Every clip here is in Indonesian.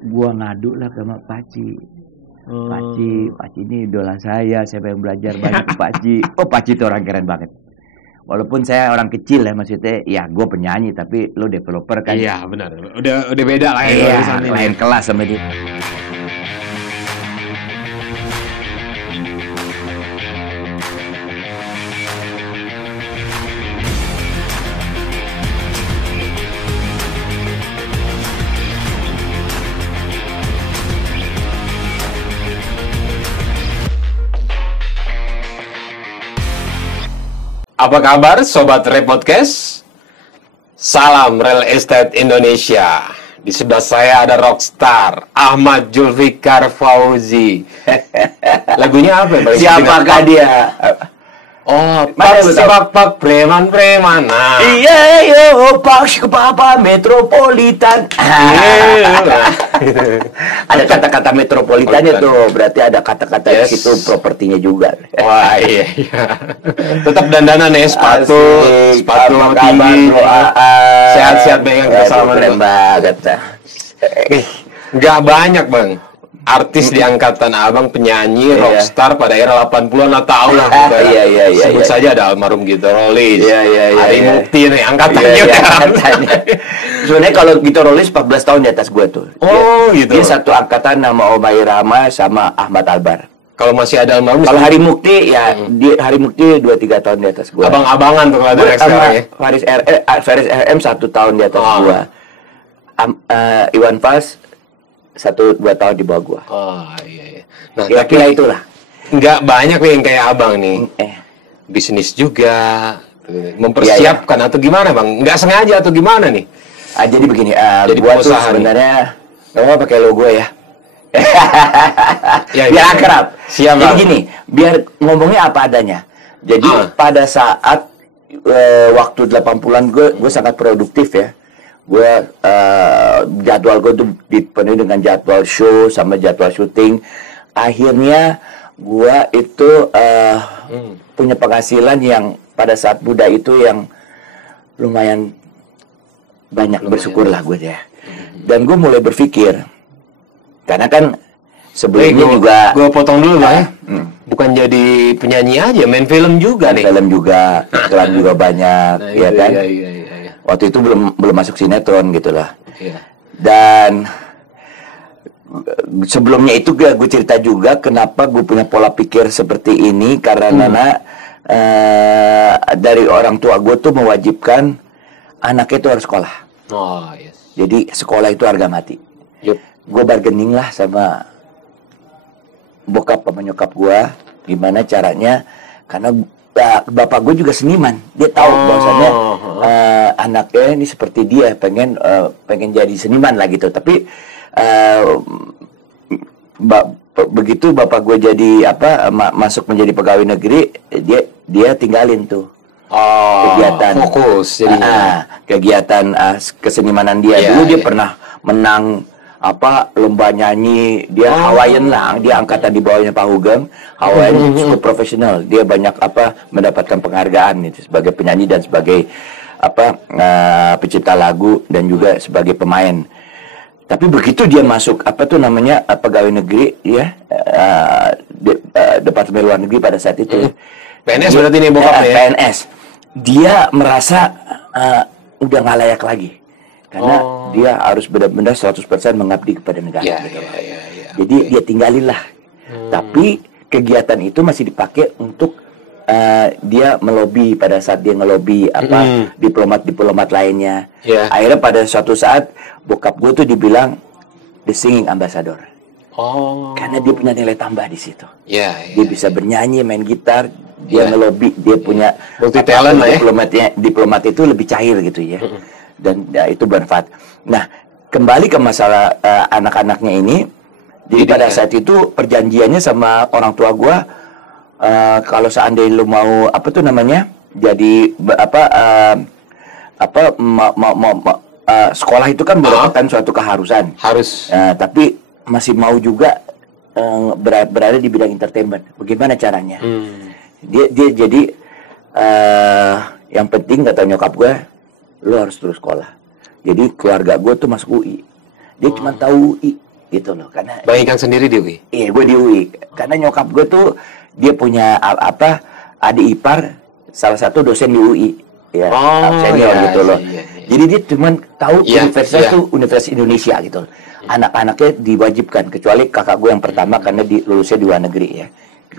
gua ngadu lah sama Paci. Paci ini idola saya pengen belajar banyak ke Paci. Oh, Paci itu orang keren banget. Walaupun saya orang kecil ya, maksudnya ya gue penyanyi tapi lo developer kan. Iya benar, udah beda lah ya. Iya, lain kelas sama dia. Apa kabar Sobat Rap Podcast? Salam Real Estate Indonesia. Di sebelah saya ada rockstar Ahmad Zulfikar Fauzi. Lagunya apa ya? Siapakah dia? Oh, pak preman. Nah. Iya, yo, pak ke papa metropolitan. Ada kata-kata metropolitannya tuh, berarti ada kata-kata di situ propertinya juga. Wah, iya. Tetap dandanan ya, sepatu tinggi. Sehat-sehat Bang, bersama keren banget. Nggak banyak, Bang. Artis di angkatan Abang, penyanyi, rockstar pada era 80-an lah, tahu lah gitu. Iya. Sebut saja ada almarhum Gito Rolis. Ari Iya. Mukti nih angkatannya kan. Sebenarnya kalau Gito Rolis 14 tahun di atas gue tuh. Oh, gitu. Dia satu angkatan sama Om Irama sama Ahmad Albar. Kalau masih ada almarhum. Kalau Hari Mukti ya, dia Hari Mukti 2-3 tahun di atas gue. Abang-abangan tuh kalau ada sekarang ya. Faris RM 1 tahun di atas gue. Iwan Fals 1-2 tahun di bawah gua. Oh iya. Nah, kira-kira itulah. Nggak banyak nih yang kayak abang nih. Bisnis juga, mempersiapkan atau gimana bang? Nggak sengaja atau gimana nih? Jadi begini, jadi gua tuh sebenarnya nggak mau pakai logo ya. Biar akrab. Siap, jadi gini, biar ngomongnya apa adanya. Jadi pada saat waktu 80-an gue sangat produktif ya. Gue jadwal gue tuh dipenuhi dengan jadwal show sama jadwal syuting. Akhirnya gue itu punya penghasilan yang pada saat muda itu yang lumayan banyak. Bersyukurlah gue ya. Dan gue mulai berpikir, karena kan sebelumnya juga gue potong dulu lah ya. Bukan jadi penyanyi aja, main film juga nih. Film juga, iklan juga banyak, ya kan. Iya. Waktu itu belum masuk sinetron gitu lah. Iya. Dan sebelumnya itu gue cerita juga kenapa gue punya pola pikir seperti ini, karena dari orang tua gue tuh mewajibkan anaknya itu harus sekolah. Oh yes. Jadi sekolah itu harga mati. Gue bargaining lah sama bokap sama nyokap gue gimana caranya, karena bapak gue juga seniman, dia tahu bahwasannya anaknya ini seperti dia pengen jadi seniman lah gitu. Tapi begitu bapak gue jadi masuk menjadi pegawai negeri, dia tinggalin tuh kegiatan fokus kegiatan kesenimanan dia. Dulu dia pernah menang lomba nyanyi, dia Hawaiian lah, dia angkatan di bawahnya Pak Hugeng. Hawaiian cukup profesional, dia banyak mendapatkan penghargaan itu sebagai penyanyi dan sebagai pencipta lagu dan juga sebagai pemain. Tapi begitu dia masuk pegawai negeri ya, Departemen Luar Negeri pada saat itu. PNS berarti nih bokapnya ya? PNS. Dia merasa udah nggak layak lagi. Karena dia harus benar-benar 100% mengabdi kepada negara. Jadi dia tinggalin lah. Tapi kegiatan itu masih dipakai untuk dia melobi pada saat dia ngelobi diplomat lainnya. Akhirnya pada suatu saat bokap gue tuh dibilang the singing ambassador. Karena dia punya nilai tambah di situ. Dia bisa bernyanyi, main gitar, dia ngelobi, dia punya multi talent lah ya. Diplomat itu lebih cair gitu ya. Dan itu bermanfaat. Nah, kembali ke masalah anak-anaknya ini. Jadi pada saat itu perjanjiannya sama orang tua gue, kalau seandainya lu mau jadi sekolah itu kan merupakan suatu keharusan. Harus. Tapi masih mau juga berada di bidang entertainment. Bagaimana caranya? Dia jadi yang penting kata nyokap gue, lu harus terus sekolah. Jadi keluarga gue tuh masuk UI. Dia cuma tahu UI. gitu loh. Karena Bang Ikang sendiri di UI? Iya, gue di UI. Karena nyokap gue tuh dia punya adik ipar salah satu dosen di UI. Ya, senior gitu loh. Iya. Jadi dia cuma tahu universitas tuh Universitas Indonesia gitu. Anak-anaknya diwajibkan, kecuali kakak gue yang pertama karena lulusnya di luar negeri ya.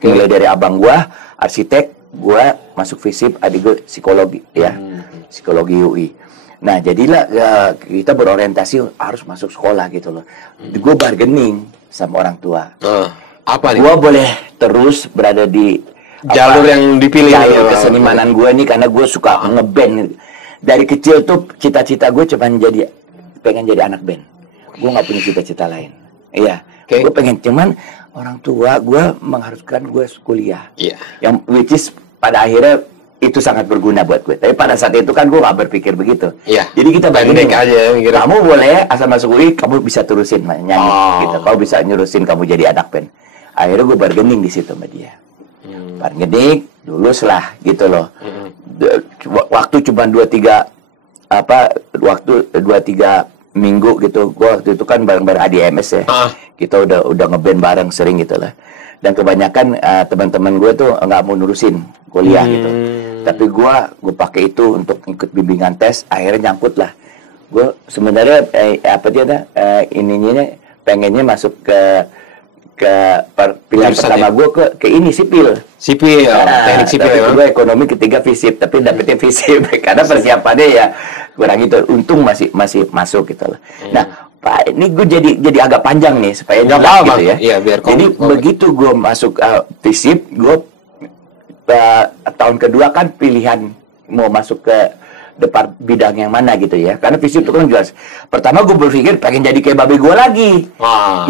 Mulai dari abang gue arsitek, gue masuk FISIP, adik gue psikologi ya, psikologi UI. Nah jadilah kita berorientasi harus masuk sekolah gitu loh. Gue bargaining sama orang tua. Apa nih? Gue boleh terus berada di jalur yang dipilih, jalur kesenimanan gue nih, karena gue suka ngeband. Dari kecil tuh cita-cita gue cuma pengen jadi anak band. Gue nggak punya cita-cita lain. Iya, gue pengen, cuman orang tua gue mengharuskan gue kuliah. Yang which is pada akhirnya itu sangat berguna buat gue. Tapi pada saat itu kan gue nggak berpikir begitu. Jadi kita banding aja. Kamu boleh asal masuk UI, kamu bisa terusin nyanyi. Gitu. Kamu bisa nyurusin kamu jadi anak band. Akhirnya gue bargaining di situ sama dia. Bargaining, lulus lah gitu loh. Waktu cuma 2-3 minggu gitu. Gua waktu itu kan bareng-bareng ADMS ya. Kita udah ngeband bareng sering gitu lah. Dan kebanyakan teman-teman gue tuh nggak mau nurusin kuliah gitu. Tapi gue pakai itu untuk ikut bimbingan tes. Akhirnya nyangkut lah. Gue sebenarnya ininya pengennya masuk ke pilihan pertama gue ke ini sipil, teknik sipil. Tapi gue ekonomi, ketiga FISIP, tapi dapetnya FISIP karena persiapannya ya kurang itu. Untung masih masuk gitu loh. Nah Pak, ini gue jadi agak panjang nih supaya jelas gitu ya. Jadi begitu gue masuk FISIP, gue tahun kedua kan pilihan mau masuk ke depan bidang yang mana gitu ya, karena FISIP itu kan jelas. Pertama gue berpikir pengen jadi kayak babe gue lagi.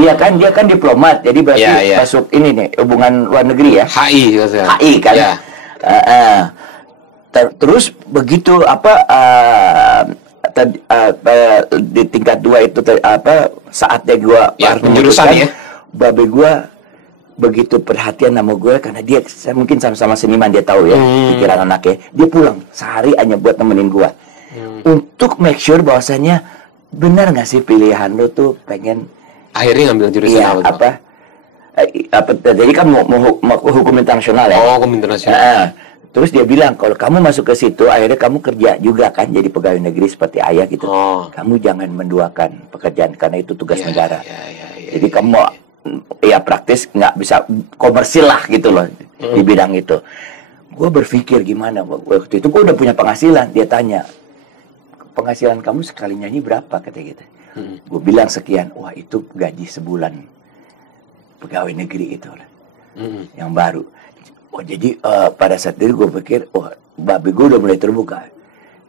Iya kan, dia kan diplomat, jadi berarti masuk ini nih hubungan luar negeri ya. HI kan. Terus begitu di tingkat 2 itu saatnya gue penjurusan ya. Babe gue begitu perhatian sama gue karena dia mungkin sama-sama seniman, dia tahu ya pikiran anaknya. Dia pulang sehari hanya buat nemenin gue untuk make sure bahwasanya benar nggak sih pilihan lo tuh pengen akhirnya ngambil jurusan jadi kan mau hukum internasional ya. Hukum internasional. Terus dia bilang kalau kamu masuk ke situ akhirnya kamu kerja juga kan jadi pegawai negeri seperti ayah gitu. Kamu jangan menduakan pekerjaan karena itu tugas negara. Jadi kamu praktis nggak bisa komersil lah gitu loh di bidang itu. Gue berpikir gimana waktu itu gue udah punya penghasilan. Dia tanya, penghasilan kamu sekali nyanyi berapa, kata gitu. Gue bilang sekian. Wah itu gaji sebulan pegawai negeri itu yang baru. Jadi pada saat itu gue pikir, babi gue udah mulai terbuka.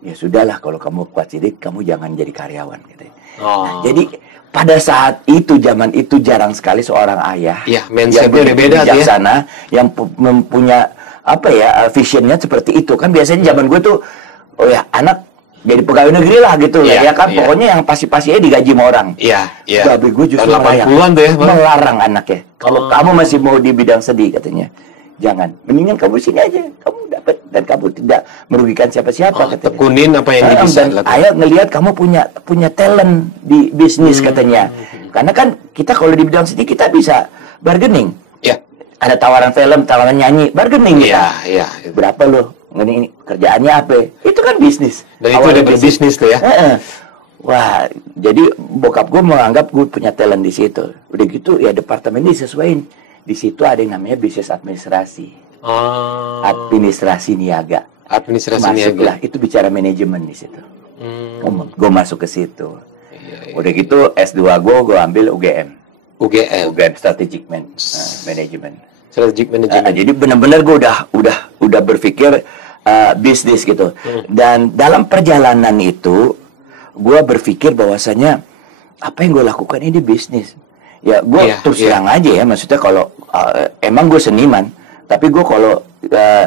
Ya sudahlah kalau kamu kuat sidik, kamu jangan jadi karyawan gitu. Nah, jadi pada saat itu, zaman itu jarang sekali seorang ayah yang berbeda bijaksana yang mempunyai visionnya seperti itu. Kan biasanya zaman gue tuh anak jadi pegawai negeri lah gitu pokoknya yang pasti-pastinya digaji sama orang. Babi gue justru melarang anaknya. Kalau kamu masih mau di bidang sedih katanya, jangan, mendingan kamu sini aja, kamu dapat dan kamu tidak merugikan siapa-siapa. Tekunin apa yang bisa lakukan. Ayah ngelihat kamu punya talent di bisnis katanya. Karena kan kita kalau di bidang seni kita bisa bargaining. Ada tawaran film, tawaran nyanyi, bargaining kita. Berapa loh? Ini kerjaannya apa? Itu kan bisnis. Dan itu udah berbisnis tuh ya. Wah, jadi bokap gue menganggap gue punya talent di situ. Udah gitu ya departemen ini disesuaiin. Di situ ada yang namanya bisnis administrasi. Administrasi niaga. Masuklah, itu bicara manajemen di situ. Gue masuk ke situ. Udah gitu S2 gue ambil UGM Strategic Management. Jadi benar-benar gue udah berpikir bisnis gitu. Dan dalam perjalanan itu gue berpikir bahwasanya apa yang gue lakukan ini bisnis. Ya gue terus terang aja ya, maksudnya kalau emang gue seniman, tapi gue kalau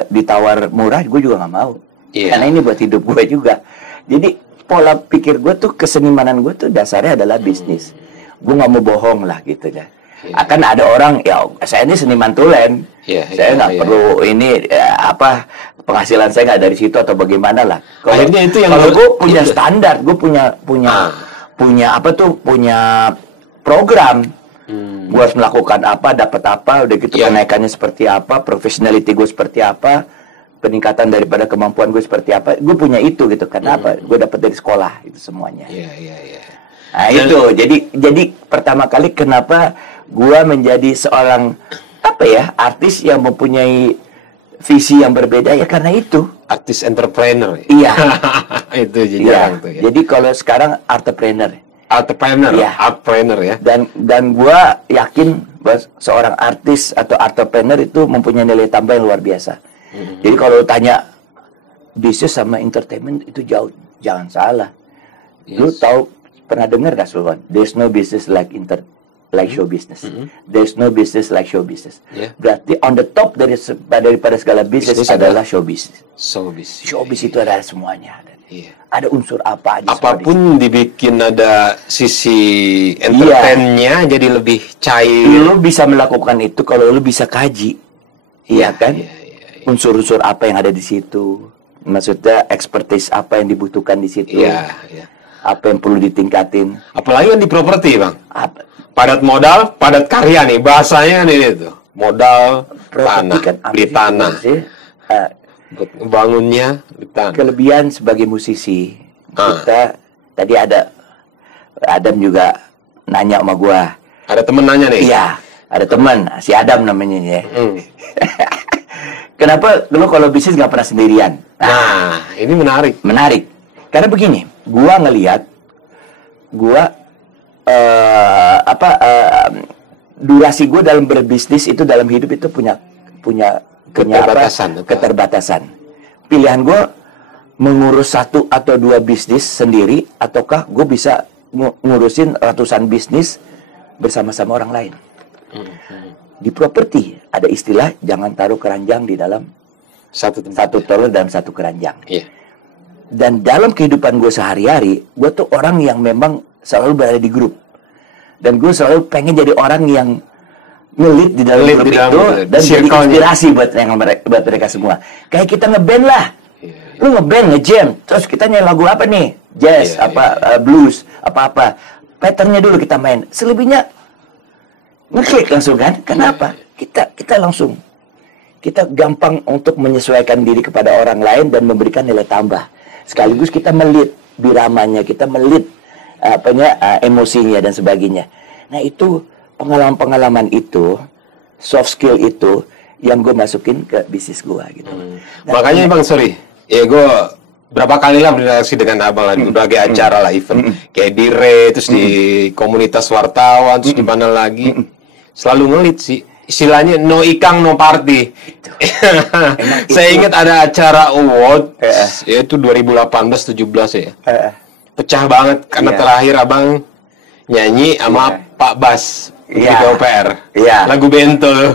ditawar murah gue juga nggak mau. Karena ini buat hidup gue juga. Jadi pola pikir gue tuh, kesenimanan gue tuh dasarnya adalah bisnis. Gue nggak mau bohong lah gitu ya. Akan ada orang, saya ini seniman tulen, saya nggak perlu ini penghasilan saya nggak dari situ atau bagaimana lah. Akhirnya itu yang kalau gue punya standar, gue punya program. Gue harus melakukan apa, dapat apa, udah gitu kenaikannya seperti apa, professionality gue seperti apa, peningkatan daripada kemampuan gue seperti apa. Gue punya itu gitu. Kenapa? Gue dapat dari sekolah itu semuanya. Nah itu. Jadi pertama kali kenapa gue menjadi seorang artis yang mempunyai visi yang berbeda ya karena itu. Artis entrepreneur. Iya. Itu jarang tuh ya. Jadi kalau sekarang entrepreneur ya. Dan gua yakin bahwa seorang artis atau entrepreneur itu mempunyai nilai tambah yang luar biasa. Jadi kalau tanya bisnis sama entertainment itu jauh, jangan salah. Lu tahu pernah dengar gak Sulwan? There's no business like show business. There's no business like show business. Berarti on the top daripada segala bisnis adalah show business. Show business itu adalah semuanya. Ada unsur apa aja. Apapun dibikin ada sisi entertainnya jadi lebih cair. Lu bisa melakukan itu kalau lu bisa kaji. Iya kan? Unsur-unsur apa yang ada di situ. Maksudnya expertise apa yang dibutuhkan di situ. Apa yang perlu ditingkatin. Apalagi kan di properti, Bang. Padat modal, padat karya nih. Bahasanya nih itu. Modal, tanah, kan beli tanah. Bangunnya, beli tanah. Kelebihan sebagai musisi. Kita, tadi ada Adam juga nanya sama gua. Ada temen nanya nih? Iya, ada teman. Si Adam namanya ya. Kenapa lu kalau bisnis nggak pernah sendirian? Nah, ini menarik. Menarik. Karena begini, gua ngelihat, durasi gue dalam berbisnis itu dalam hidup itu punya keterbatasan. Pilihan gue mengurus 1 atau 2 bisnis sendiri, ataukah gue bisa ngurusin ratusan bisnis bersama-sama orang lain. Di properti ada istilah jangan taruh keranjang di dalam satu telur dalam satu keranjang. Dan dalam kehidupan gue sehari-hari, gue tuh orang yang memang selalu berada di grup. Dan gue selalu pengen jadi orang yang ngelit di dalam grup itu dan jadi inspirasi buat mereka semua. Kayak kita ngeband lah. Lu ngeband, ngejam, terus kita nyanyi lagu apa nih? Jazz, blues, apa-apa. Patternnya dulu kita main. Selebihnya ngeklik langsung kan? Kenapa? Kita langsung. Kita gampang untuk menyesuaikan diri kepada orang lain dan memberikan nilai tambah. Sekaligus kita melit biramanya, kita melit emosinya dan sebagainya. Nah itu pengalaman-pengalaman itu, soft skill itu yang gue masukin ke bisnis gue gitu. Makanya Bang, gue berapa kali lah berinteraksi dengan Abang lah di berbagai acara lah, event kayak di terus di komunitas wartawan, terus di mana lagi, selalu ngelit sih. Istilahnya no ikang no party. Saya ingat ada acara award, yaitu 2018-17 ya. Pecah banget karena terakhir Abang nyanyi sama Pak Bas di KUPR. Lagu Bento.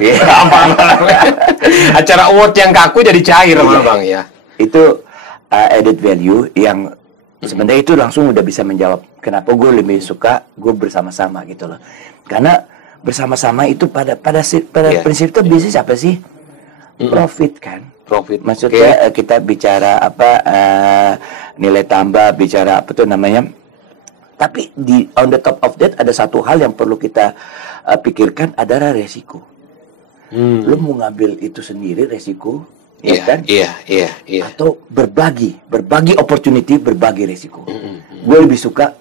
Acara award yang kaku jadi cair sama Abang ya. Itu added value yang sebenarnya itu langsung udah bisa menjawab kenapa gue lebih suka gue bersama-sama gitu loh. Karena bersama-sama itu pada prinsip itu bisnis apa sih? Profit kan. Profit. Maksudnya kita bicara nilai tambah, bicara apa tuh namanya. Tapi on the top of that ada satu hal yang perlu kita pikirkan adalah resiko. Lu mau ngambil itu sendiri resiko, kan? Iya. Atau berbagi opportunity, berbagi resiko. Gue lebih suka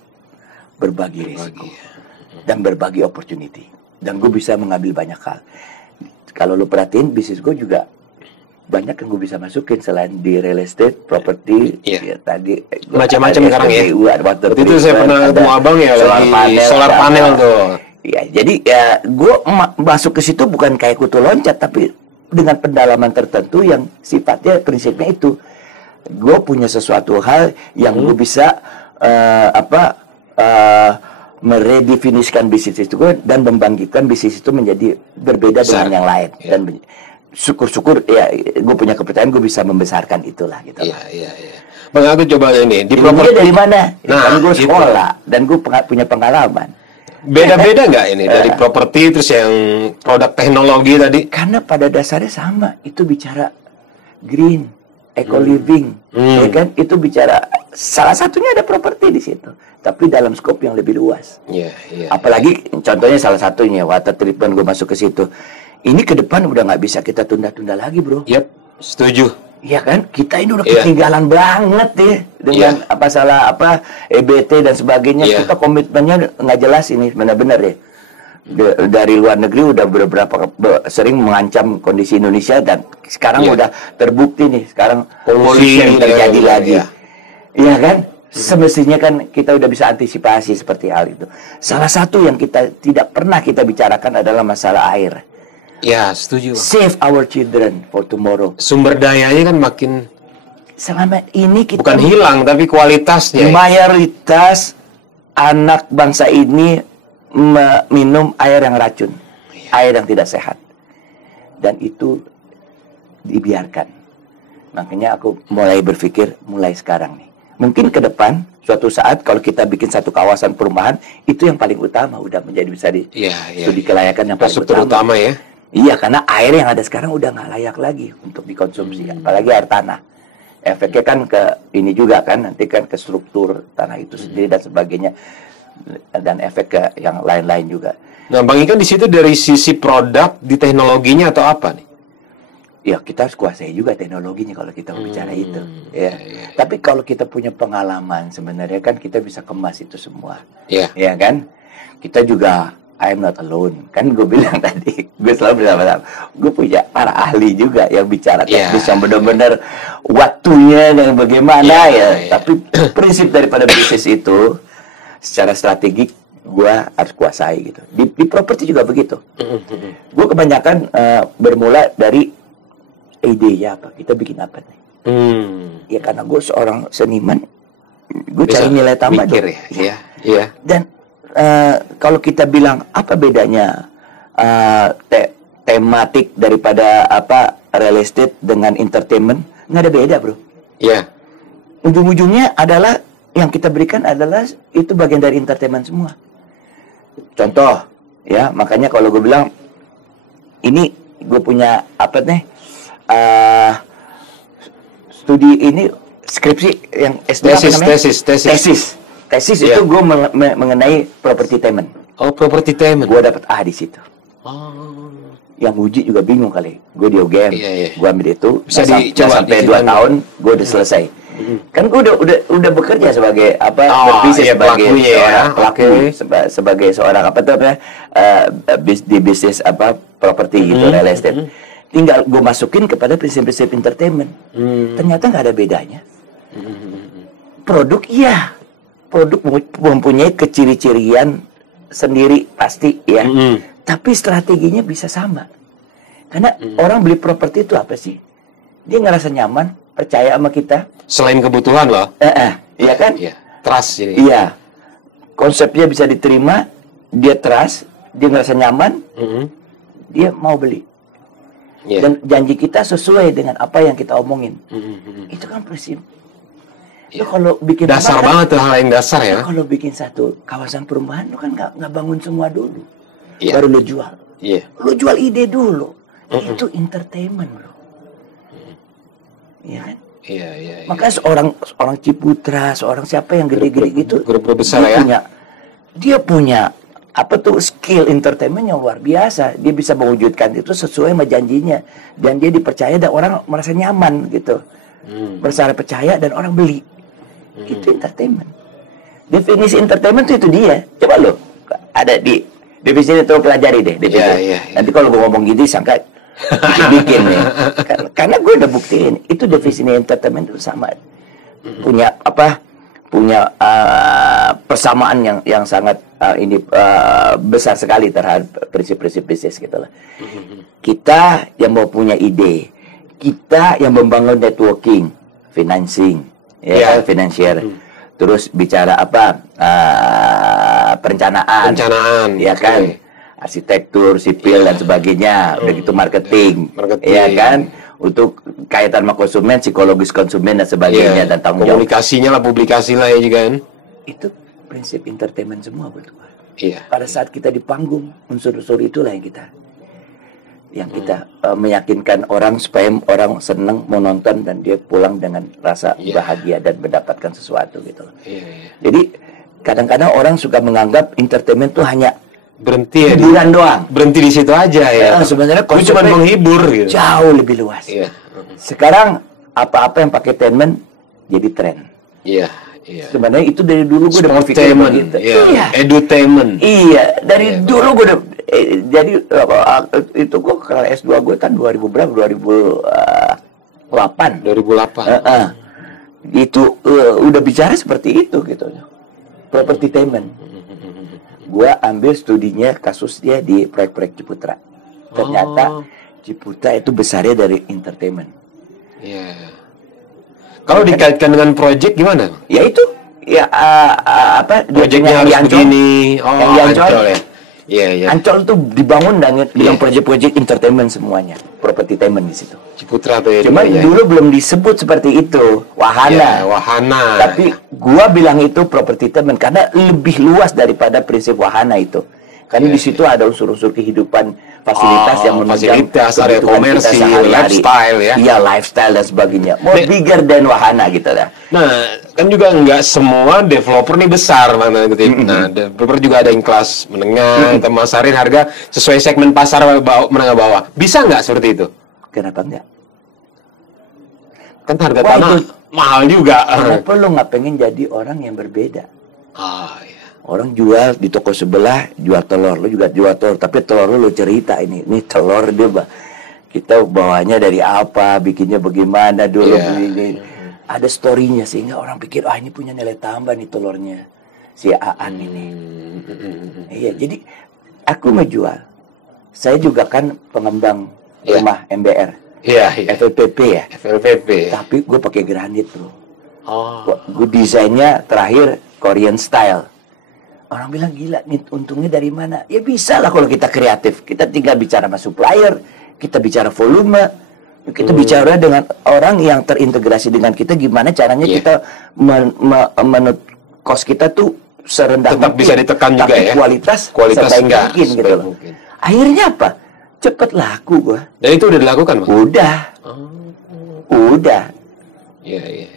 berbagi resiko dan berbagi opportunity. Dan gue bisa mengambil banyak hal. Kalau lu perhatiin bisnis gue juga banyak yang gue bisa masukin selain di real estate, properti, tadi macam-macam sekarang ya. Waktu itu saya pernah ketemu Abang ya lagi solar panel tuh. Ya, jadi ya gue masuk ke situ bukan kayak kutu loncat, tapi dengan pendalaman tertentu yang sifatnya prinsipnya itu. Gue punya sesuatu hal yang gue bisa meredefinisikan bisnis itu dan membangkitkan bisnis itu menjadi berbeda dengan yang lain. Dan syukur-syukur ya gue punya kepercayaan gue bisa membesarkan itulah gitu. Iya. Bang, aku coba ini di properti dari mana? Kan gue sekolah dan gue punya pengalaman. Beda-beda nggak ini dari properti terus yang produk teknologi tadi? Karena pada dasarnya sama, itu bicara green eco living, ya kan? Itu bicara salah satunya ada properti di situ, tapi dalam skop yang lebih luas. Apalagi contohnya salah satunya water treatment, gue masuk ke situ. Ini ke depan udah nggak bisa kita tunda-tunda lagi, bro. Setuju. Iya kan? Kita ini udah ketinggalan banget ya dengan EBT dan sebagainya. Kita komitmennya nggak jelas ini benar-benar ya. Dari luar negeri udah beberapa sering mengancam kondisi Indonesia dan sekarang udah terbukti nih, sekarang polusi yang terjadi lagi. Iya kan? Semestinya kan kita udah bisa antisipasi seperti hal itu. Salah satu yang kita tidak pernah kita bicarakan adalah masalah air. Ya, setuju. Save our children for tomorrow. Sumber dayanya kan makin selama ini kita bukan hilang tapi kualitasnya. Mayoritas anak bangsa ini minum air yang racun, air yang tidak sehat, dan itu dibiarkan. Makanya aku mulai berpikir mulai sekarang nih, mungkin ke depan suatu saat kalau kita bikin satu kawasan perumahan, itu yang paling utama udah menjadi bisa studi kelayakan yang paling utama ya. Iya, karena air yang ada sekarang udah nggak layak lagi untuk dikonsumsi, apalagi air tanah. Efeknya kan ke ini juga kan, nanti kan ke struktur tanah itu sendiri dan sebagainya, dan efek ke yang lain-lain juga. Nah, Bang Ikan di situ dari sisi produk, di teknologinya atau apa nih? Ya, kita harus kuasai juga teknologinya kalau kita bicara itu. Ya. Tapi kalau kita punya pengalaman sebenarnya kan kita bisa kemas itu semua. Ya kan? Kita juga I'm not alone. Kan gue bilang tadi, gue selalu bersama-sama. Gue punya para ahli juga yang bicara teknis yang benar-benar waktunya dan bagaimana Tapi prinsip daripada bisnis itu secara strategik gue harus kuasai gitu. Di properti juga begitu. Gue kebanyakan bermula dari idenya apa, kita bikin apa nih. Ya karena gue seorang seniman, gue cari nilai tambah dong. Dan kalau kita bilang apa bedanya tematik daripada real estate dengan entertainment, nggak ada beda, bro. Ujung-ujungnya adalah yang kita berikan adalah itu bagian dari entertainment semua. Contoh, ya makanya kalau gue bilang ini gue punya studi ini skripsi yang SD tesis itu gue mengenai propertytainment. Propertytainment. Gue dapat A di situ. Yang uji juga bingung kali. Gue di UGM, gue ambil itu. Bisa sampai 2 tahun, gue udah selesai. Kan gue udah bekerja sebagai berbisnis sebagai pelaku, sebagai seorang di bisnis properti gitu, real estate. Tinggal gue masukin kepada prinsip-prinsip entertainment. Ternyata nggak ada bedanya. Produk produk mempunyai keciri-cirian sendiri pasti ya. Tapi strateginya bisa sama. Karena orang beli properti itu apa sih? Dia ngerasa nyaman, percaya sama kita. Selain kebutuhan loh. Iya kan? Trust ini. Iya. Konsepnya bisa diterima, dia trust, dia ngerasa nyaman, dia mau beli. Dan janji kita sesuai dengan apa yang kita omongin. Itu kan prinsip. Lu kalau bikin dasar banget tuh, hal yang dasar ya. Kalau bikin satu kawasan perumahan, lu kan nggak bangun semua dulu, baru lu jual. Lu jual ide dulu. Itu entertainment, bro. Iya kan? Makanya seorang Ciputra, seorang siapa yang gede-gede gitu, grup besar dia punya skill entertainment yang luar biasa. Dia bisa mewujudkan itu sesuai sama janjinya, dan dia dipercaya dan orang merasa nyaman gitu. Merasa percaya dan orang beli. Itu entertainment. Definisi entertainment itu dia. Coba lo ada di definisi itu, pelajari deh definisi. Nanti kalau gue ngomong gini sangka bikin nih. Karena gue udah buktiin itu definisi entertainment itu sama. Punya persamaan yang sangat besar sekali terhadap prinsip-prinsip bisnis gitu lah. Kita yang mau punya ide, kita yang membangun networking, financing, financial, terus bicara perencanaan, ya kan, arsitektur, sipil dan sebagainya, udah gitu marketing, ya kan, untuk kaitan sama konsumen, psikologis konsumen dan sebagainya, dan tanggung jawab. Komunikasinya lah, publikasi lah ya juga kan. Itu prinsip entertainment semua buat gua. Pada saat kita di panggung, unsur-unsur itulah yang kita. yang kita meyakinkan orang supaya orang senang mau nonton dan dia pulang dengan rasa bahagia dan mendapatkan sesuatu gitu. Jadi kadang-kadang orang suka menganggap entertainment itu hanya berhenti hiburan doang. Berhenti di situ aja ya. Sebenarnya itu cuma menghibur gitu. Jauh lebih luas. Sekarang apa-apa yang pakai entertainment jadi tren. Sebenarnya itu dari dulu gue udah berpikir begitu. Edutainment. Iya, dari dulu gue udah jadi itu gue kelas S2 gue kan 2000 berapa? 2008. Itu udah bicara seperti itu gitu. Propertytainment. Gue ambil studinya kasusnya di proyek-proyek Ciputra. Ternyata Ciputra itu besarnya dari entertainment. Kalau dikaitkan dengan proyek gimana? Ya itu, proyeknya harus begini. Yang di Ancol ya. Ancol tuh dibangun dengan proyek-proyek entertainment semuanya, propertytainment di situ. Ciputra tuh ya. Cuman dulu belum disebut seperti itu, wahana. Wahana. Tapi gua bilang itu propertytainment karena lebih luas daripada prinsip wahana itu. Karena di situ ada unsur-unsur kehidupan, fasilitas yang menunjang area komersil, lifestyle ya. Iya, lifestyle dan sebagainya. More bigger than wahana gitu dah. Nah, kan juga nggak semua developer nih besar, Nah, developer juga ada yang kelas menengah, atau masarin harga sesuai segmen pasar menengah bawah. Bisa nggak seperti itu? Kenapa enggak? Kan harga tanah mahal juga. Kenapa lo nggak pengen jadi orang yang berbeda? Orang jual di toko sebelah jual telur, lo juga jual telur, tapi telur lo cerita ini telur dia kita bawanya dari apa, bikinnya bagaimana dulu, ada storynya sehingga orang pikir ini punya nilai tambah nih telurnya si Aan ini. Iya, jadi aku menjual. Saya juga kan pengembang rumah MBR, FLPP ya. FLPP. Tapi gue pakai granit bro. Gue desainnya terakhir Korean style. Orang bilang gila, nih untungnya dari mana? Ya bisa lah kalau kita kreatif. Kita tinggal bicara sama supplier, kita bicara volume, kita bicara dengan orang yang terintegrasi dengan kita. Gimana caranya kita cost kita tuh serendah tetap mungkin, bisa ditekan juga ya. Kualitas sebaik mungkin gitu loh. Akhirnya apa? Cepet laku gua. Dan itu udah dilakukan, Bang? Udah.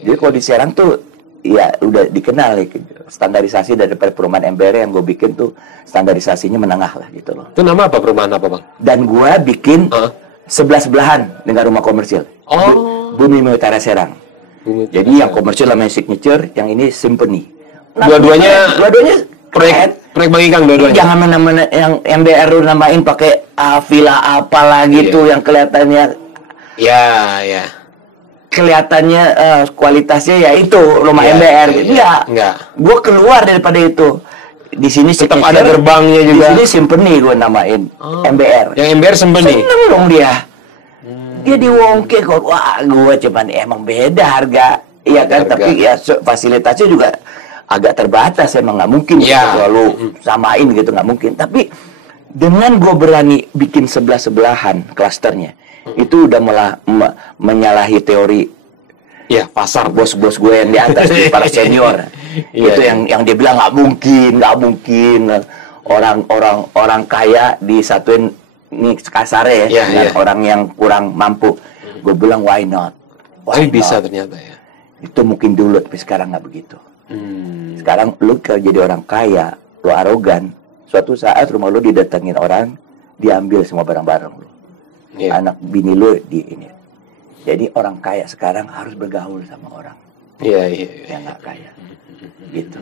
Jadi kalau di Serang tuh ya udah dikenal ya, standarisasi dari perumahan MBR yang gue bikin tuh standarisasinya menengah lah gitu loh. Itu nama apa perumahan apa Bang? Dan gue bikin sebelah-sebelahan dengan rumah komersil. Bumi Utara Serang. Jadi yang komersil namanya Signature, yang ini Symphony. Dua-duanya proyek Bang Ikang dua-duanya. Jangan mana-mana yang MBR lu namain pakai villa apalah gitu yang kelihatannya. Ya. Kelihatannya kualitasnya ya itu rumah MBR gitu. Enggak. Gue keluar daripada itu. Di sini tetap ada gerbangnya juga. Di sini Symphony gue namain MBR. Yang MBR Symphony. Seneng dong dia. Dia diwongke kok. Wah, gue cuman emang beda harga. Iya kan, tapi ya fasilitasnya juga agak terbatas, emang nggak mungkin kalau samain gitu, nggak mungkin. Tapi dengan gue berani bikin sebelah-sebelahan klasternya, itu udah malah menyalahi teori pasar bos-bos gue yang di atas para senior. Itu yang dia bilang nggak mungkin orang kaya disatuin ini kasarnya dengan orang yang kurang mampu. Gue bilang why not? Bisa ternyata ya. Itu mungkin dulu, tapi sekarang nggak begitu. Sekarang lu kalau jadi orang kaya, lu arogan, suatu saat rumah lu didatengin orang, diambil semua barang-barang lu. Anak bini lu di ini. Jadi orang kaya sekarang harus bergaul sama orang yang nggak kaya, gitu.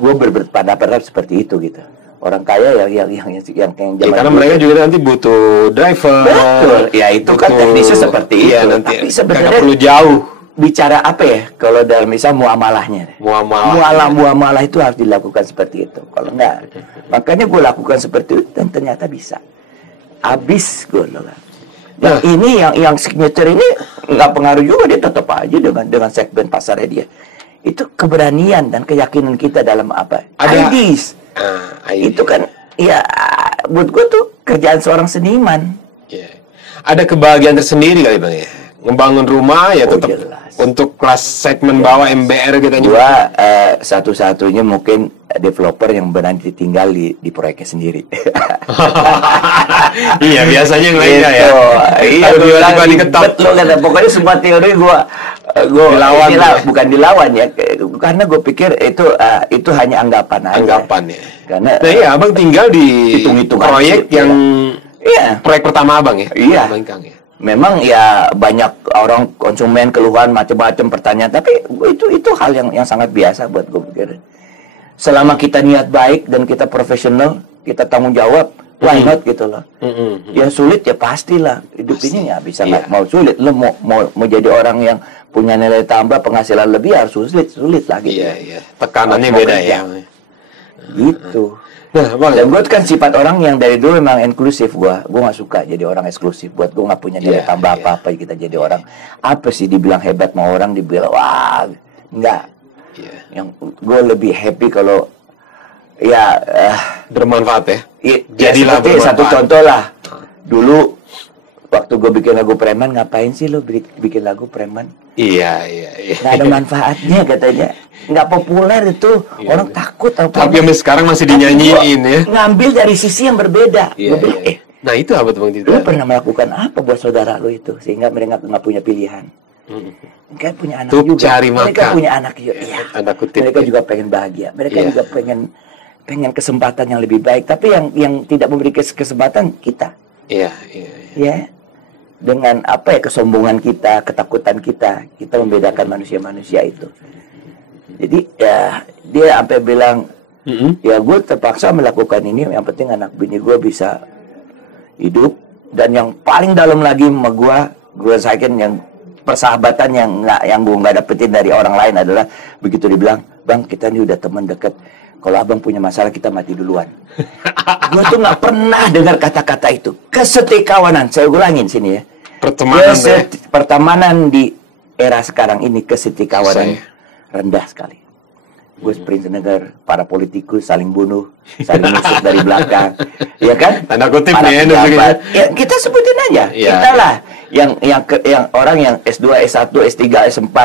Gue berpendapat seperti itu gitu. Orang kaya yang zaman karena mereka juga nanti butuh driver. Betul. Ya itu kan teknisnya seperti itu. Nanti tapi sebenarnya perlu jauh. Bicara apa ya? Kalau dalam misal muamalahnya. Muamalah itu harus dilakukan seperti itu. Kalau enggak, makanya gue lakukan seperti itu dan ternyata bisa. Abis gue loh. Yang ini yang signature ini nggak pengaruh juga, dia tetap aja dengan segmen pasarnya dia. Itu keberanian dan keyakinan kita dalam apa? IDs. Itu kan ya buat gue tuh kerjaan seorang seniman. Ada kebahagiaan tersendiri kali Bang ya. Membangun rumah ya tetap jelas. untuk kelas segmen bawah MBR kita gua satu-satunya mungkin developer yang benar ditinggal di proyeknya sendiri. Iya, biasanya yang lainnya ya. Iya, tiba-tiba diketap lo kata. Pokoknya semua teori gua dilawan ya. Bukan dilawan ya, karena gue pikir itu hanya anggapan aja. Ya. Karena iya, abang tinggal di proyek yang proyek pertama abang ya. Iya. Abang Kang, ya. Memang ya banyak orang konsumen keluhan macam-macam pertanyaan, tapi itu hal yang sangat biasa buat gue pikir. Selama kita niat baik dan kita profesional, kita tanggung jawab, why not gitu loh. Yang sulit ya pastilah. Hidup ini ya bisa nggak mau sulit. Lo mau jadi orang yang punya nilai tambah, penghasilan lebih harus sulit lah gitu. Iya. Tekanannya beda ya. Gitu. Nah, dan gue kan sifat orang yang dari dulu memang inklusif. Gue nggak suka jadi orang eksklusif. Buat gue nggak punya nilai tambah apa-apa. Kita jadi orang apa sih dibilang hebat mau orang dibilang wah nggak. Yang gue lebih happy kalau bermanfaat ya. Jadilah satu contoh lah. Dulu waktu gue bikin lagu preman, ngapain sih lo bikin lagu preman? Iya. Nggak ada manfaatnya katanya. Nggak populer itu. Orang takut. Tapi sampai sekarang masih dinyanyiin ya. Ngambil dari sisi yang berbeda. Nah itu apa tuh Bang Tito? Lo pernah melakukan apa buat saudara lo itu sehingga mereka nggak punya pilihan? Mereka punya anak juga. Cari mereka makan. punya anak juga. Mereka juga pengen bahagia. Mereka juga pengen kesempatan yang lebih baik. Tapi yang tidak memberi kesempatan kita. Iya. Dengan kesombongan kita, ketakutan kita membedakan manusia-manusia itu. Jadi dia sampai bilang, ya gue terpaksa melakukan ini. Yang penting anak bini gue bisa hidup. Dan yang paling dalam lagi sama gue rasakan yang persahabatan yang gue nggak dapetin dari orang lain adalah begitu dibilang, bang kita ini udah teman dekat. Kalau abang punya masalah kita mati duluan. Gue tuh nggak pernah dengar kata-kata itu. Kesetikawanan, saya ulangin sini ya. Pertemanan di era sekarang ini kesetikawanan rendah sekali. Gue sprint senegar, para politikus saling bunuh, saling musuh dari belakang, ya kan? Tanda kutip ya, kita sebutin aja, kita lah yang orang yang S2, S1, S3, S4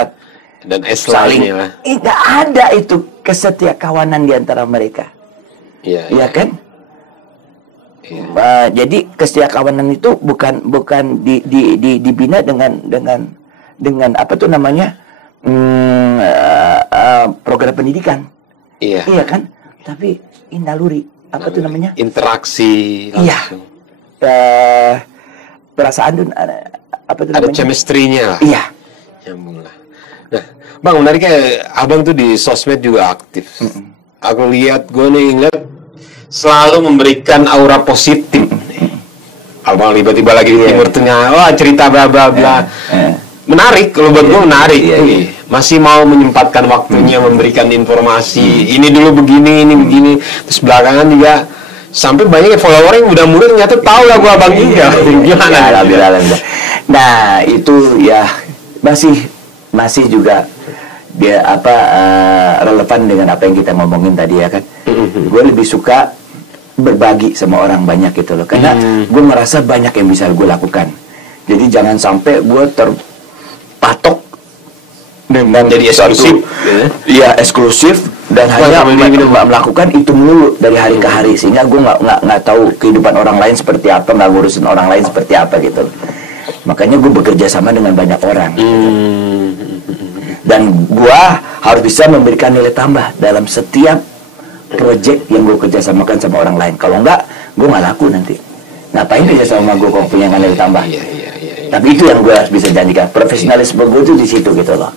dan S saling nggak ada itu kesetiakawanan di antara mereka. Iya kan? Jadi kesetiakawanan itu bukan dibina dengan apa tuh namanya program pendidikan. Iya kan? Tapi naluri apa tuh namanya? Interaksi. Iya. Perasaan apa tuh namanya? Ada chemistry-nya lah. Iya. Nyambung lah. Nah, Bang, menariknya abang tuh di sosmed juga aktif. Aku lihat, gue ngeliat selalu memberikan aura positif. Abang tiba-tiba lagi di Timur Tengah, wah cerita bla bla bla. Menarik, kalau buat gue menarik. Masih mau menyempatkan waktunya memberikan informasi. Ini dulu begini, ini begini. Terus belakangan juga sampai banyak follower yang udah mulai ternyata tahu lagu abang juga. Gimana? Nah, itu ya masih juga dia relevan dengan apa yang kita ngomongin tadi ya kan. Gue lebih suka berbagi sama orang banyak gitu loh, karena gue merasa banyak yang bisa gue lakukan. Jadi jangan sampai gue terpatok dengan jadi eksklusif, eksklusif dan hanya melakukan itu mulu dari hari ke hari, sehingga gue nggak tahu kehidupan orang lain seperti apa, nggak ngurusin orang lain seperti apa gitu. Makanya gue bekerja sama dengan banyak orang. Dan gue harus bisa memberikan nilai tambah dalam setiap project yang gue kerjasamakan sama orang lain. Kalau enggak, gue nggak laku nanti. Ngapain kerja sama gue kalau punya nilai tambah? Tapi itu yang gue harus bisa janjikan. Profesionalisme gue itu di situ gitu loh.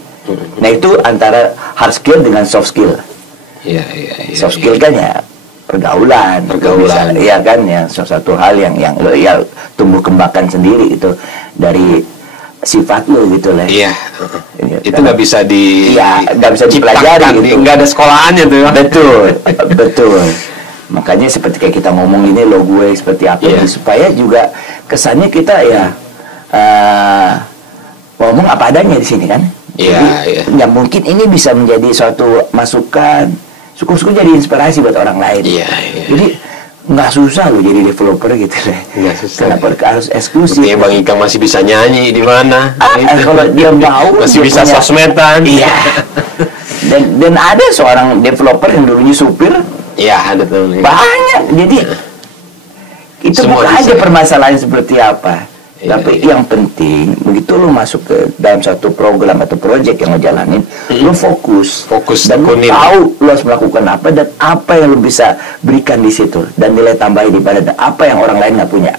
Nah itu antara hard skill dengan soft skill. Soft skill kan ya pergaulan, ya kan, yang satu hal yang tumbuh kembangkan sendiri itu dari sifat lo gitu lah. Itu nggak bisa nggak bisa dipelajari gitu. Nggak ada sekolahannya tuh. Betul. Makanya seperti kayak kita ngomong ini lo gue seperti apa supaya juga kesannya kita ngomong apa adanya di sini kan. Ya mungkin ini bisa menjadi suatu masukan, syukur-syukur jadi inspirasi buat orang lain. Jadi nggak susah lo jadi developer gitu deh. Nggak susah. Kenapa harus eksklusif? Buktinya Bang Ika masih bisa nyanyi di mana? Kalau dia mau masih dia bisa punya- sosmedan. Iya. Dan ada seorang developer yang dulunya supir Iya, ada tuh. banyak. Jadi itu Semua bukan bisa. aja permasalahan seperti apa. Iya, Tapi iya. yang penting begitu lu masuk ke dalam satu program atau proyek yang lo jalanin, lu fokus dan lu tekunin. tahu lu harus melakukan apa dan apa yang lu bisa berikan di situ dan nilai tambah di pada apa yang orang lain nggak punya.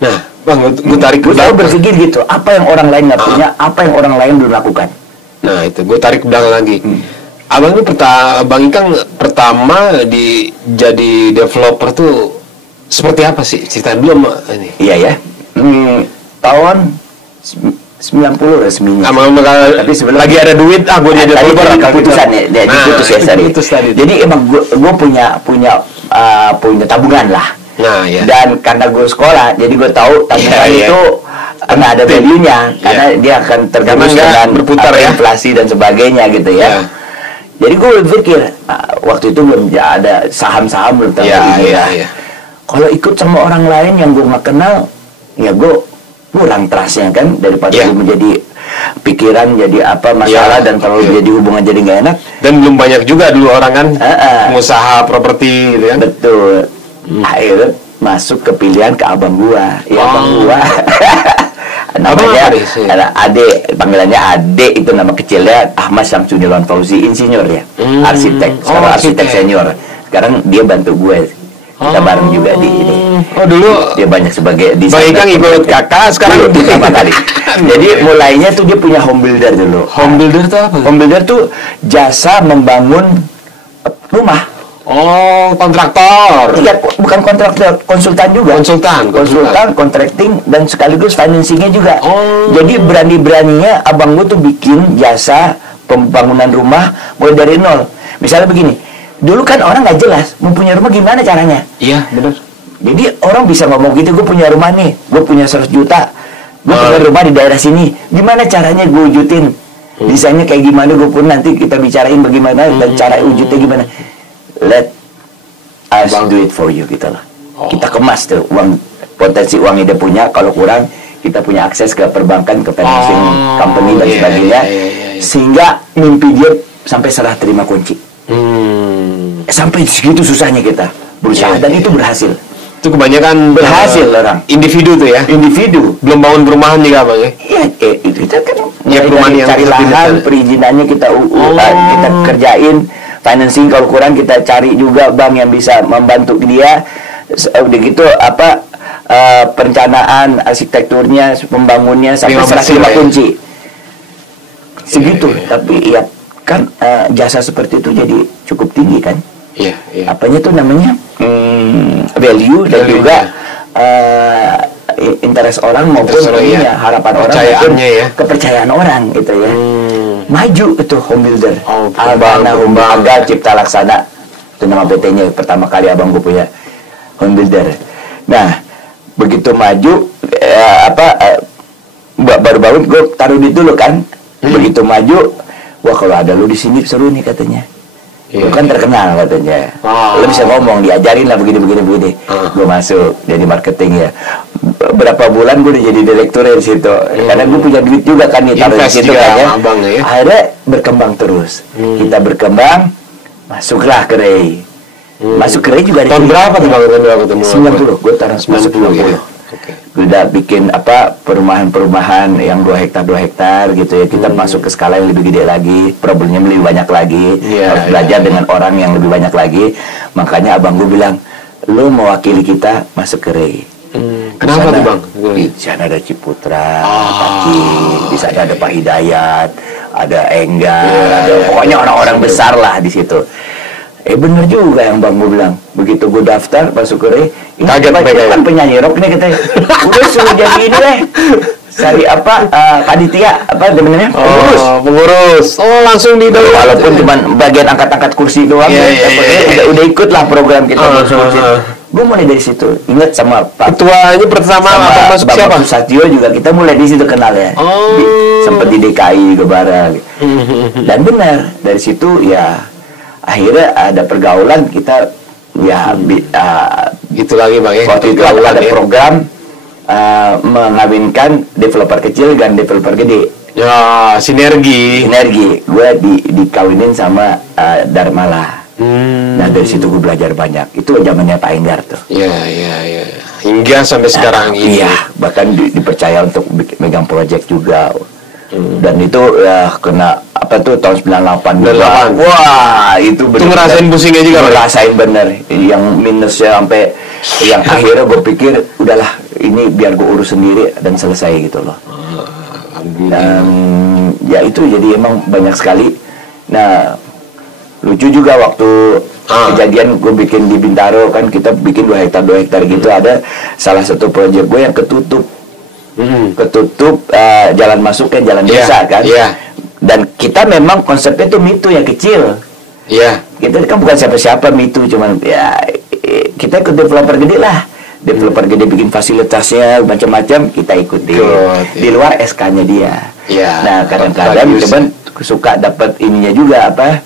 Nah, Bang, gue tarik Gue selalu berpikir gitu, apa yang orang lain nggak punya, apa yang orang lain belum lakukan. Nah, itu gue tarik ke belakang lagi. Abang ini Bang Ikang pertama jadi developer tuh seperti apa sih? Cerita dulu sama ini. Iya ya. Tahun 90 resminya. Tapi sebelum lagi ada duit, gue jadi tadi developer. keputusan ya, diputus ya tadi. Diputus tadi. Jadi emang gue punya tabungan lah. Nah, ya. Dan karena gue sekolah, jadi gue tahu tabungan Iya, iya. itu nggak ada value-nya, karena dia akan tergerus Karena nggak dengan berputar ya. inflasi dan sebagainya gitu ya. Iya. Jadi gue berpikir waktu itu belum ada saham-saham belum tahu ini ya. Iya. Kalau ikut sama orang lain yang gue nggak kenal, ya gue kurang trustnya kan daripada Iya. gue menjadi pikiran jadi apa masalah Iya, dan terlalu iya. jadi hubungan jadi nggak enak. Dan belum banyak juga dulu orang kan pengusaha properti gitu kan. Betul. Akhirnya masuk ke pilihan ke abang gua. Ya abang gua. Namanya Abang apa ada Ade, panggilannya Ade, itu nama kecilnya Ahmad Syamsuddin Fauzi, insinyur ya, arsitek, sekarang arsitek senior. Sekarang dia bantu gue, kita bareng juga di ini. Oh, dulu Dia banyak sebagai Bang Ikang ikut kakak, sekarang dulu pertama kali. Jadi mulainya tuh dia punya home builder dulu. home builder tuh apa? Home builder tuh jasa membangun rumah. Oh, kontraktor. Iya, bukan kontraktor, konsultan juga. Konsultan. Contracting dan sekaligus financingnya juga. Oh. Jadi berani-beraninya abang gue tuh bikin jasa pembangunan rumah mulai dari nol. Misalnya begini, dulu kan orang nggak jelas mau punya rumah gimana caranya. Iya, benar. Jadi orang bisa ngomong gitu, gue punya rumah nih, gue punya 100 juta, gue punya rumah di daerah sini, gimana caranya gue wujudin? Desainnya kayak gimana, gue pun nanti kita bicarain bagaimana dan cara wujudnya gimana. Let us do it for you gitu loh. Kita kemas tuh potensi uang yang dia punya, kalau kurang kita punya akses ke perbankan, ke financing company dan sebagainya, sehingga mimpi dia sampai serah terima kunci. Sampai segitu susahnya kita berusaha dan itu berhasil. Itu kebanyakan Berhasil orang. individu tuh ya. Individu. Belum bangun perumahan juga Bang ya. Iya, kita kan Ya, perumahan yang cari lebih lahan, dekat. perizinannya kita kita kerjain, financing kalau kurang kita cari juga bank yang bisa membantu dia. Udah gitu apa perencanaan, arsitekturnya, pembangunnya sampai serah terima kunci. Segitu. Tapi ya kan jasa seperti itu jadi cukup tinggi kan. Iya, iya. Apanya tuh namanya value dan Value, juga ya. interest orang maupun Interest orang, ininya, ya. harapan orang Kepercayaannya, ya. kepercayaan orang gitu ya. Maju itu home builder. Oh, Albana Bang. Humbaga Cipta Laksana itu nama PT-nya, pertama kali abang gue punya home builder. Nah begitu maju baru-baru gue taruh di dulu kan. Begitu maju, wah kalau ada lu di sini seru nih katanya. Lu kan terkenal katanya. Lu bisa ngomong, diajarin lah begini. Gue masuk jadi marketing ya. Berapa bulan gue udah jadi direktur di situ. Karena gue punya duit juga kan nih taruh di Invest situ juga kan ya. abang ya. Akhirnya berkembang terus. Kita berkembang, masuklah ke Ray. Masuk ke Ray juga ada Tahun cerita. berapa tuh Bang? Tahun berapa tuh? 90, gue taruh masuk 90 ya. 90. Oke. Gue udah bikin perumahan-perumahan yang 2 hektar gitu ya. Kita masuk ke skala yang lebih gede lagi, problemnya lebih banyak lagi. Harus belajar dengan orang yang lebih banyak lagi. Makanya abang gue bilang, lu mewakili kita masuk ke Ray. Kenapa tuh Bang? Di sana ada Ciputra, Taki, di sana ada Pak Hidayat, ada Enggar, ada pokoknya orang-orang besar lah di situ. Bener juga yang bang gue bilang. Begitu gue daftar masuk ke Ray, ini kaget mereka kan penyanyi rock nih katanya. Udah suruh jadi ini deh. Cari panitia namanya? Pengurus. Oh, langsung di dalam. Walaupun cuma bagian angkat-angkat kursi doang, udah ikut lah program kita. Gue mulai dari situ. Ingat sama Pak Ketuanya pertama abang masuk Bang siapa? Satyo juga, kita mulai di situ kenal ya. Sempat di DKI Gebara. Dan benar dari situ ya akhirnya ada pergaulan, kita Ya, itu lagi Bang ya. Waktu itu ada program mengawinkan developer kecil dan developer gede. Ya, sinergi. Gue dikawinin sama Darmala. Nah dari situ gue belajar banyak. Itu zamannya Pak Enggar tuh. Iya. Hingga sampai sekarang ini. Iya, bahkan dipercaya untuk megang proyek juga. Dan itu ya kena apa tuh tahun 98 juga. Wah, itu bener. Itu ngerasain pusingnya juga, ngerasain bener. Yang minusnya sampai yang akhirnya gue pikir udahlah ini biar gue urus sendiri dan selesai gitu loh. Dan ya itu jadi emang banyak sekali. Nah, lucu juga waktu kejadian gue bikin di Bintaro kan, kita bikin 2 hektar gitu, ada salah satu proyek gue yang ketutup jalan masuknya jalan desa kan. Dan kita memang konsepnya tuh MeToo yang kecil. Kita kan bukan siapa-siapa MeToo, cuman ya kita ikut developer gede lah. Developer gede bikin fasilitasnya macam-macam, kita ikuti di luar SK-nya dia. Nah kadang-kadang cuman suka dapat ininya juga apa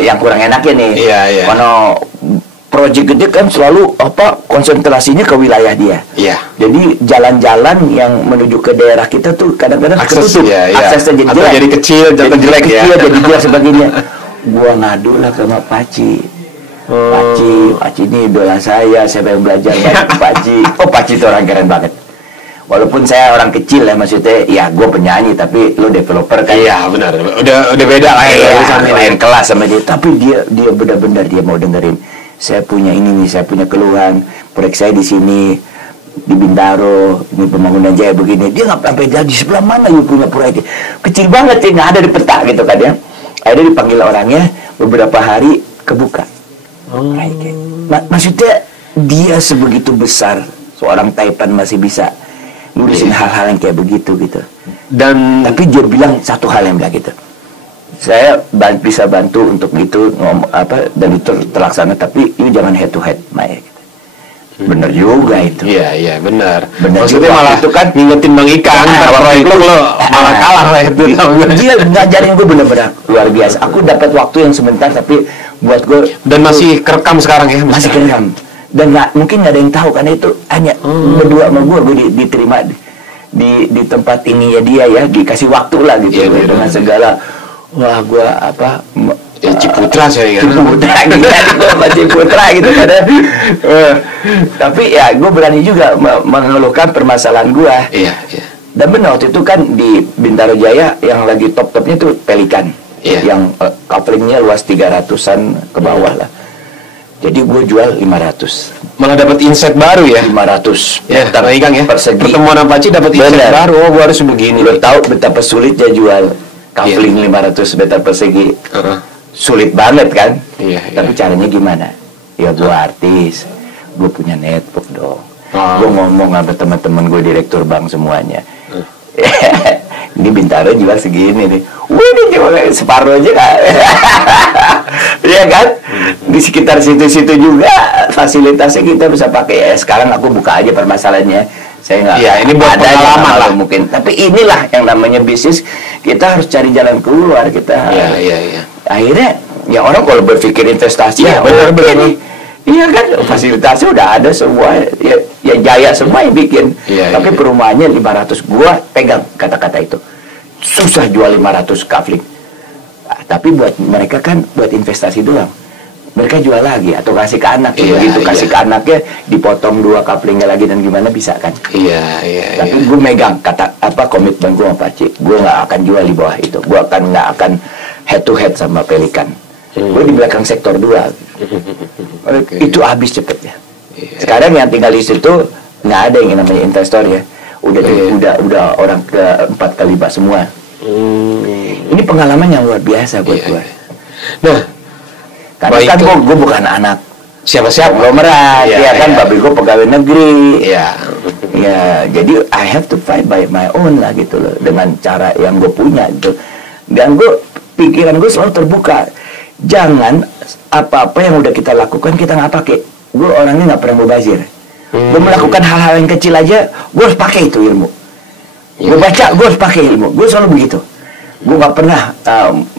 yang kurang enaknya nih. Karena proyek gede kan selalu apa konsentrasinya ke wilayah dia. Jadi jalan-jalan yang menuju ke daerah kita tuh kadang-kadang ketutup. Aksesnya jadi jelek. Jadi kecil, jadi jelek jadi jelek sebagainya. Gua ngadu lah sama Paci. Paci ini idola saya pengen belajar banyak Paci. Paci itu orang keren banget. Walaupun saya orang kecil ya, maksudnya ya gue penyanyi tapi lo developer kan. Iya benar. Udah beda lah ya. Lain kelas sama dia. Tapi dia benar-benar dia mau dengerin. Saya punya ini nih, saya punya keluhan. Proyek saya di sini di Bintaro, ini pembangunan jaya begini. Dia nggak sampai jadi sebelah mana you punya proyek kecil banget sih, nggak ada di peta gitu kan ya. Akhirnya dipanggil orangnya, beberapa hari kebuka. Maksudnya dia sebegitu besar, seorang Taipan masih bisa ngurusin hal-hal yang kayak begitu gitu. Dan tapi dia bilang satu hal yang bilang gitu, saya bisa bantu untuk gitu dan itu terlaksana, tapi you jangan head to head Maya gitu. Bener juga itu. Iya benar. Maksudnya malah itu kan ngingetin Bang Ikan, kalau itu lo malah kalah lah itu. Dia ngajarin gue bener-bener luar biasa. Aku dapat waktu yang sebentar tapi buat gue. Dan masih kerekam sekarang ya? Masih kerekam. Dan mungkin nggak ada yang tahu karena itu hanya berdua sama gue diterima di tempat ininya dia ya, dikasih waktu lah gitu dengan segala. Wah, gue apa? Ciputra saya kan. Ciputra gitu kan. Tapi ya gue berani juga mengeluhkan permasalahan gue. Dan benar waktu itu kan di Bintaro Jaya yang lagi top-topnya tuh Pelikan. Yang couplingnya luas 300-an ke bawah lah. Jadi gue jual 500. Malah dapat insight baru ya. 500. Ya, karena Ikang ya. Persegi. Pertemuan Apache dapat insight baru. Oh, gue harus begini. Lo tahu betapa sulitnya jual coupling 500 meter persegi. Sulit banget kan? Tapi caranya gimana? Ya gue artis, gue punya network dong. Gue ngomong sama teman-teman gue direktur bank semuanya. Ini Bintaro jual segini nih. Ini cuma separuh aja kan? Iya kan? Di sekitar situ-situ juga fasilitasnya kita bisa pakai. Sekarang aku buka aja permasalahannya. Saya nggak. Ya ini buat pengalaman lah mungkin. Tapi inilah yang namanya bisnis. Kita harus cari jalan keluar. Kita. Iya. Akhirnya ya orang kalau berpikir investasi benar. Iya kan, fasilitasnya udah ada semua, ya Jaya semua yang bikin. Tapi perumahannya 500, gua pegang kata-kata itu. Susah jual 500 kafling. Tapi buat mereka kan buat investasi doang. Mereka jual lagi atau kasih ke anak, begitu kasih ke anaknya dipotong 2 kaplingnya lagi dan gimana bisa kan? Tapi gue megang komitmen gue sama Pak Cik. Gue nggak akan jual di bawah itu. Gue nggak akan head to head sama Pelikan. Gue di belakang sektor 2. Itu habis cepetnya. Sekarang yang tinggal di situ nggak ada yang namanya investor ya. Udah orang ke-4 kaliber semua. Ini pengalaman yang luar biasa buat gue. Nah, karena kan gue bukan anak siapa-siapa konglomerat, kan babi gue pegawai negeri. Ya, jadi I have to fight by my own lah gitu loh, dengan cara yang gue punya gitu. Dan pikiran gue selalu terbuka. Jangan apa-apa yang udah kita lakukan kita nggak pakai. Gue orangnya nggak pernah mubazir. Gue melakukan hal-hal yang kecil aja, gue harus pakai itu ilmu. Gue baca, gue harus pakai ilmu. Gue selalu begitu. gue nggak pernah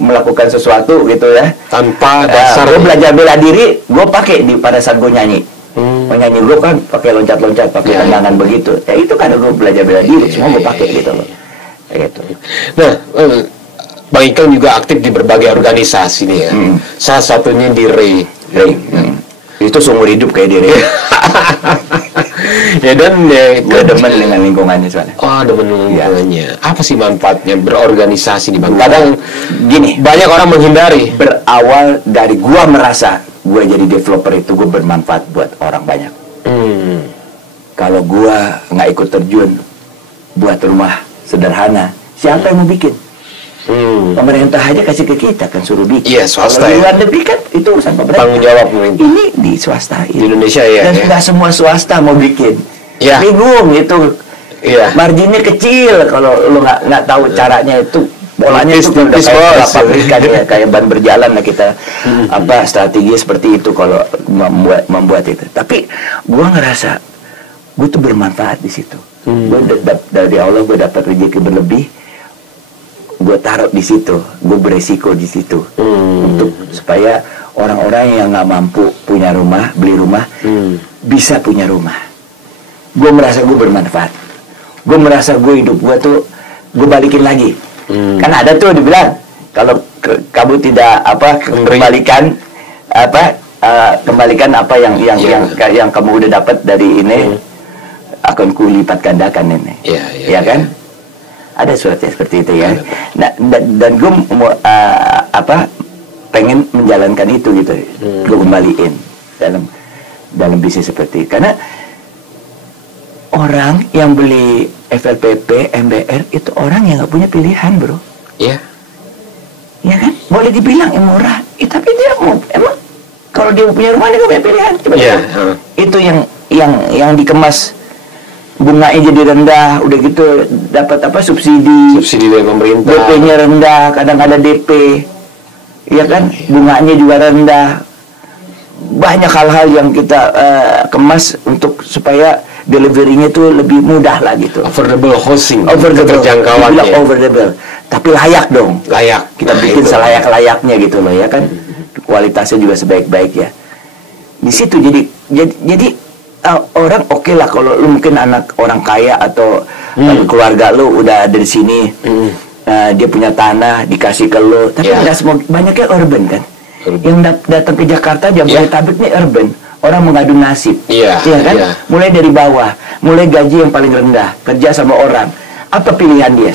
melakukan sesuatu gitu ya tanpa dasar. Gue belajar bela diri, gue pakai pada saat gue nyanyi. Menyanyi gue kan pakai loncat-loncat, pakai tendangan begitu. Ya itu kan gue belajar bela diri, semua gue pakai gitu loh. Gitu. Nah, Bang Ikang juga aktif di berbagai organisasi nih ya. Salah satunya di Ray. Itu seumur hidup kayak diri. Ya dan gue demen dengan lingkungannya soalnya. Oh, demen lingkungannya. Apa sih manfaatnya berorganisasi nih Bang? Kadang gini, banyak orang menghindari. Berawal dari gue merasa gue jadi developer itu gue bermanfaat buat orang banyak. Kalau gue nggak ikut terjun buat rumah sederhana, siapa yang mau bikin? Pemerintah aja kasih ke kita kan suruh bikin. Iya, swasta. Kalau di luar negeri kan itu urusan pemerintah. Tanggung jawab pemerintah. Ini di swasta. Di Indonesia ya. Dan nggak semua swasta mau bikin. Ya. Bingung itu. Iya. Marginnya kecil kalau lu nggak tahu caranya itu. Bolanya itu udah kayak pabrikan ya, kayak ban berjalan lah kita strategi seperti itu kalau membuat itu. Tapi gua ngerasa gue tuh bermanfaat di situ. Gue dari Allah gue dapat rezeki berlebih. Gue taruh di situ, gue beresiko di situ untuk supaya orang-orang yang nggak mampu punya rumah, beli rumah, bisa punya rumah. Gue merasa gue bermanfaat. Gue merasa gue hidup gue tuh gue balikin lagi. Kan ada tuh dibilang kalau kamu tidak kembalikan apa yang kamu udah dapat dari ini akan kulipat gandakan ini, ya kan? Ada suratnya seperti itu ya. Nah, dan gue pengen menjalankan itu gitu. Gue kembaliin dalam bisnis seperti itu. Karena orang yang beli FLPP, MBR itu orang yang nggak punya pilihan, bro. Iya. Ya kan? Boleh dibilang yang murah, tapi dia mau emang kalau dia punya rumah dia nggak punya pilihan. Itu yang dikemas. Bunganya jadi rendah, udah gitu dapat subsidi dari pemerintah. DP-nya rendah, kadang ada DP, ya kan? Bunganya juga rendah. Banyak hal-hal yang kita kemas untuk supaya delivery-nya itu lebih mudah lah gitu. Affordable housing, terjangkauannya. Affordable, tapi layak dong. Layak. Kita bikin selayak-layaknya gitu loh ya kan. Kualitasnya juga sebaik-baiknya. Di situ jadi orang oke lah kalau lu mungkin anak orang kaya atau keluarga lu udah ada di sini, dia punya tanah dikasih ke lu, tapi nggak semua, banyaknya urban kan. Yang datang ke Jakarta Jabodetabek ini urban, orang mengadu nasib, ya kan? Mulai dari bawah, mulai gaji yang paling rendah, kerja sama orang, apa pilihan dia?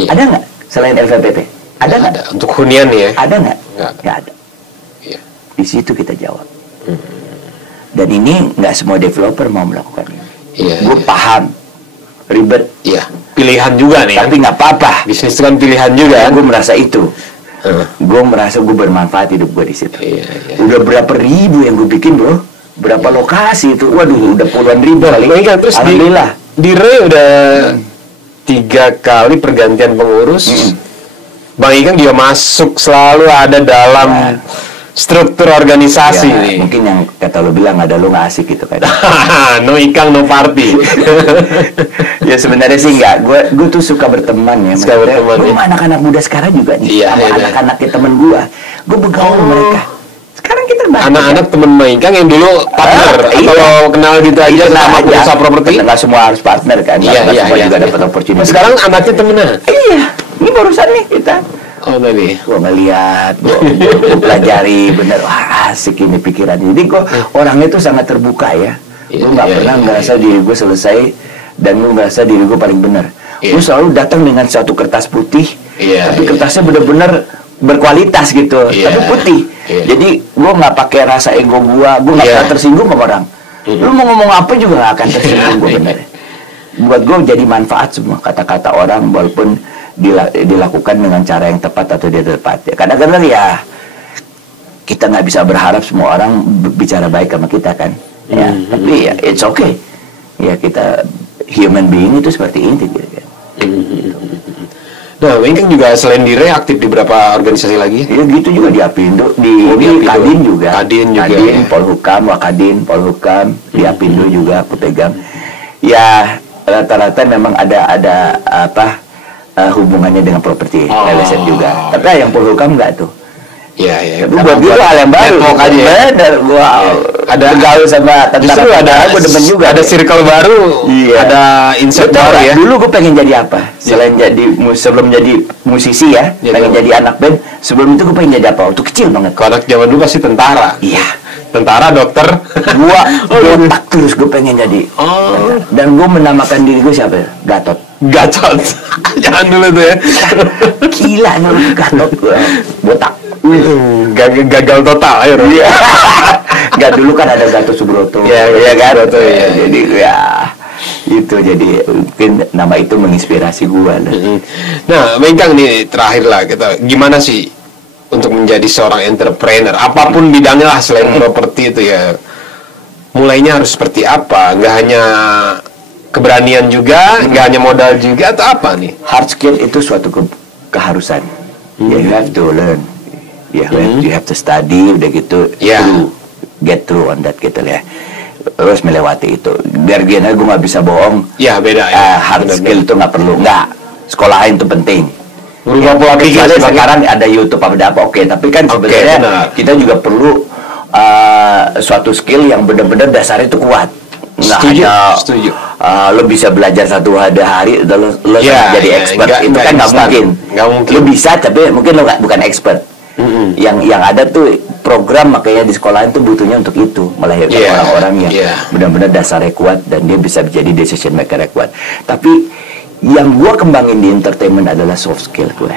Ada nggak selain LVPP? Ada nggak? Untuk hunian ya? Ada nggak? Nggak ada. Di situ kita jawab. Dan ini nggak semua developer mau melakukan ini. Gue paham, ribet. Pilihan juga nih. Tapi nggak apa-apa. Bisnis itu kan pilihan juga. Gue merasa itu. Gue merasa gue bermanfaat hidup gue di situ. Udah berapa ribu yang gue bikin, bro? Berapa lokasi itu? Waduh, udah puluhan ribu kali. Terus alhamdulillah. Di Ray udah 3 kali pergantian pengurus. Bang Ikang juga masuk selalu ada dalam struktur organisasi nih. Mungkin yang kata lo bilang ada lo nggak asik gitu kan. No Ikang no party. Ya sebenarnya sih enggak. Gue tuh suka berteman ya. Gue sama anak-anak muda sekarang juga nih. Sama anak-anaknya temen gue bergaul mereka. Sekarang kita anak-anak temen Bang Ikang yang dulu partner atau kenal gitu aja sama pengusaha properti. Nggak semua harus partner kan. Semua juga dapat opportunity. Sekarang anaknya temenan. Iya. Ini barusan nih kita. Oh tadi. Gue ngeliat, gue pelajari bener, wah asik ini pikirannya. Jadi gue orangnya tuh sangat terbuka ya. Gue nggak pernah merasa diri gue selesai dan gue merasa diri gue paling benar. Gue selalu datang dengan satu kertas putih, tapi kertasnya bener-bener berkualitas gitu, tapi putih. Jadi gue nggak pakai rasa ego gue nggak pernah tersinggung sama orang. Lu mau ngomong apa juga nggak akan tersinggung gue bener. Buat gue jadi manfaat semua kata-kata orang walaupun dilakukan dengan cara yang tepat atau tidak tepat. Kadang-kadang ya kita nggak bisa berharap semua orang bicara baik sama kita kan. Tapi ya it's okay. Ya kita human being itu seperti ini gitu kan. Nah, Bang Ikang juga selain di Ray aktif di beberapa organisasi lagi? Ya gitu juga di Apindo, di Kadin juga. Kadin, Polhukam, Wakadin, Polhukam, di Apindo juga aku pegang. Ya rata-rata memang ada hubungannya dengan properti LSM juga. Tapi yang Polhukam enggak tuh. Iya. Tapi buat gue hal yang baru. Aja ya. Bener, wow. Ada gaul sama tentara. Gue demen juga. Ada circle baru. Iya. Ada insight baru ya. Dulu gue pengen jadi apa? Selain sebelum jadi musisi ya, pengen jadi anak band. Sebelum itu gue pengen jadi apa? Waktu kecil banget. Kalau anak zaman dulu pasti tentara. Iya. Tentara, dokter. Gua botak terus gue pengen jadi. Dan gue menamakan diri gue siapa ya? Gatot. Jangan dulu tuh ya. Gila dulu Gatot gue. Botak. Gagal total ayo. Iya. Enggak, dulu kan ada Gatot Subroto. Iya kan? Ya. Jadi ya itu, jadi mungkin nama itu menginspirasi gua. Nah, Mengkang nih terakhir lah, kita gimana sih untuk menjadi seorang entrepreneur apapun bidangnya lah selain properti itu ya, mulainya harus seperti apa? Nggak hanya keberanian juga, nggak hanya modal juga, atau apa nih? Hard skill itu suatu keharusan. You have to learn. You have to study, udah gitu, get through on that gitu ya. Terus melewati itu. Biar gini gue nggak bisa bohong. Ya beda ya. Hard skill itu nggak perlu, sekolahin itu penting. Berubah pola pikir sekarang ada YouTube apa oke, tapi kan sebenarnya kita juga perlu suatu skill yang benar-benar dasarnya itu kuat. Nggak setuju. Lo bisa belajar satu hari lo jadi expert, itu kan nggak mungkin. Lo bisa tapi mungkin lo bukan expert. Yang ada tuh program, makanya di sekolahan tuh butuhnya untuk itu, melahirkan orang-orang yang benar-benar dasarnya kuat dan dia bisa menjadi decision maker yang kuat. Tapi yang gue kembangin di entertainment adalah soft skill gue.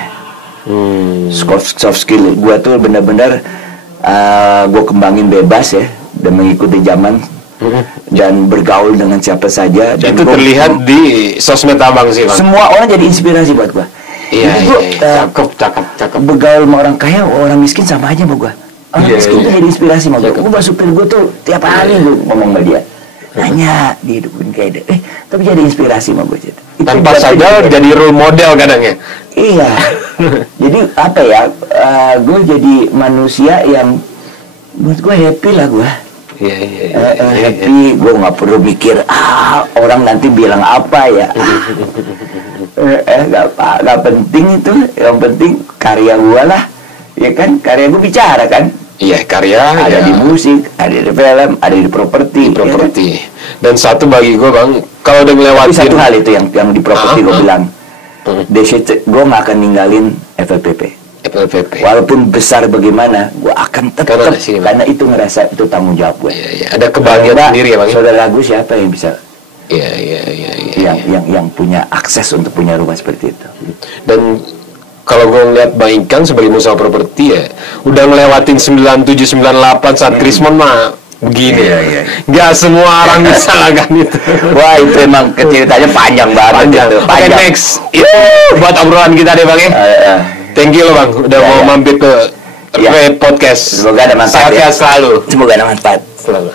Soft skill gue tuh benar-benar gue kembangin bebas ya, dan mengikuti zaman dan bergaul dengan siapa saja. Dan itu terlihat di sosmed abang sih, Bang. Semua orang jadi inspirasi buat gue. Iya. Cakep. Bergaul sama orang kaya, orang miskin sama aja sama gue. Orang miskin tuh jadi inspirasi sama gue. Gue supir gue tuh tiap hari gue ngomong sama dia. Nanya dihidupin kayak dia. Tapi jadi inspirasi sama gue. Tanpa sadar jadi role model kadangnya. Iya. Jadi apa ya? Gue jadi manusia yang menurut gue happy lah gue. Happy. Gue nggak perlu mikir orang nanti bilang apa ya. Gak penting itu. Yang penting karya gue lah. Ya kan, karya gue bicara kan. Iya, karya ada di musik, ada di film, ada di properti. Ya kan? Dan satu bagi gue, Bang, kalau udah melewati satu hal itu yang di properti gue bilang, gue nggak akan ninggalin FLPP. Walaupun besar bagaimana, gue akan tetap, karena itu ngerasa itu tanggung jawab gue. Ada kebahagiaan sendiri ya, Bang. Saudara gue siapa yang bisa? Yang punya akses untuk punya rumah seperti itu. Dan kalau gue ngeliat Bang Ingkang sebagai usaha properti ya, udah ngelewatin 97, 98 saat Krismon mah begini. Gak semua orang bisa lakukan itu. Wah, itu emang ceritanya panjang banget. Oke, next. Itu buat obrolan kita deh, Bang ya. Thank you loh, Bang, udah mau mampir ke podcast. Semoga ada manfaat. Sehat-sehat selalu. Semoga ada manfaat. Selalu.